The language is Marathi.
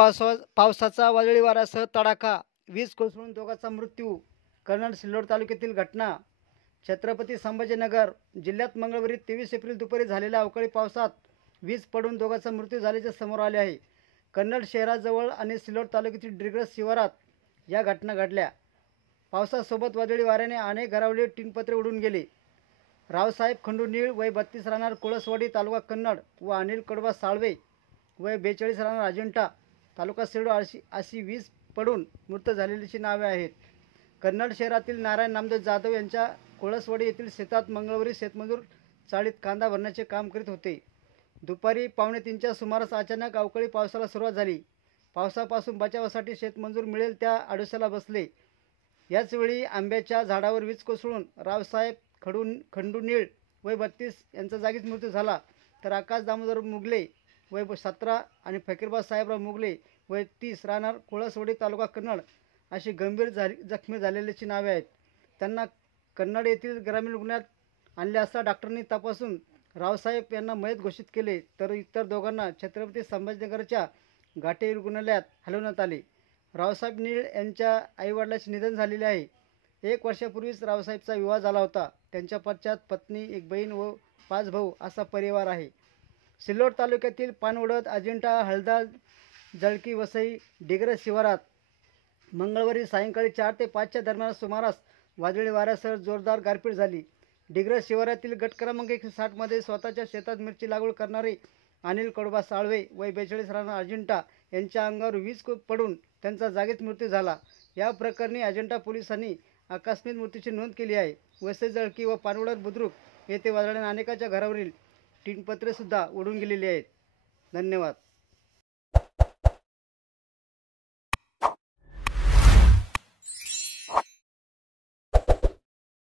पावसाचा वादळी वाऱ्यासह तडाखा, वीज कोसळून दोघांचा मृत्यू. कर्नाड सिल्लोड तालुक्यातील घटना. छत्रपती संभाजीनगर जिल्ह्यात मंगळवारी 23 एप्रिल दुपारी झालेल्या अवकाळी पावसात वीज पडून दोघांचा मृत्यू झाल्याचे समोर आले आहे. कन्नड शहराजवळ आणि सिल्लोड तालुक्यातील डिग्रस शिवारात या घटना घडल्या. पावसासोबत वादळी वाऱ्याने अनेक घरावरील टीनपत्रे उडून गेले. रावसाहेब खंडू नीळ वय 32 राहणार कोळसवाडी तालुका कन्नड व अनिल कडबा साळवे वय 42 राहणार अजिंठा तालुका सिल्लोड अशी वीज पडून मृत झालेलीची नावे आहेत. कन्नड शहरातील नारायण नामदेव जाधव यांच्या कोळसवाडी येथील शेतात मंगळवारी शेतमजूर चाळीत कांदा भरण्याचे काम करीत होते. दुपारी 2:45च्या सुमारास अचानक अवकाळी पावसाला सुरुवात झाली. पावसापासून बचावासाठी शेतमजूर मिळेल त्या आडोशाला बसले. याचवेळी आंब्याच्या झाडावर वीज कोसळून रावसाहेब खंडू नीळ वय 32 यांचा जागीच मृत्यू झाला. तर आकाश दामोदर मुगले वय 17 आणि फकीरबाज साहेबराव मुगले वय 30 राहणार कोळसवाडी तालुका कन्नड अशी गंभीर जखमी झालेल्याची नावे आहेत. त्यांना कन्नड येथील ग्रामीण रुग्णालयात आणले असता डॉक्टरांनी तपासून रावसाहेब यांना मयत घोषित केले, तर इतर दोघांना छत्रपती संभाजीनगरच्या घाटे रुग्णालयात हलवण्यात आले. रावसाहेब नीळ यांच्या आईवडिलांचे निधन झालेले आहे. 1 वर्षापूर्वीच रावसाहेबचा विवाह झाला होता. त्यांच्या पश्चात पत्नी, एक बहीण व 5 भाऊ असा परिवार आहे. सिल्लोड तालुक्यातील पानवडद, अजिंठा, हळदा, जळकी, वसई, डिग्रस शिवारात मंगळवारी सायंकाळी 4 ते 5च्या दरम्यान सुमारास वादळी वाऱ्यासह जोरदार गारपीट झाली. डिग्रस शिवारातील गट क्रमांक 160 मध्ये स्वतःच्या शेतात मिरची लागवड करणारे अनिल कडबा साळवे वय 42 राहणार अजिंठा यांच्या अंगावर वीज पडून त्यांचा जागीच मृत्यू झाला. या प्रकरणी अजिंठा पोलिसांनी आकस्मिक मृत्यूची नोंद केली आहे. वसई, जळकी व पानवडद बुद्रुक येथे वादळाने अनेकांच्या घरावरील टीनपत्रे सुद्धा उडून गेलेली आहेत. धन्यवाद.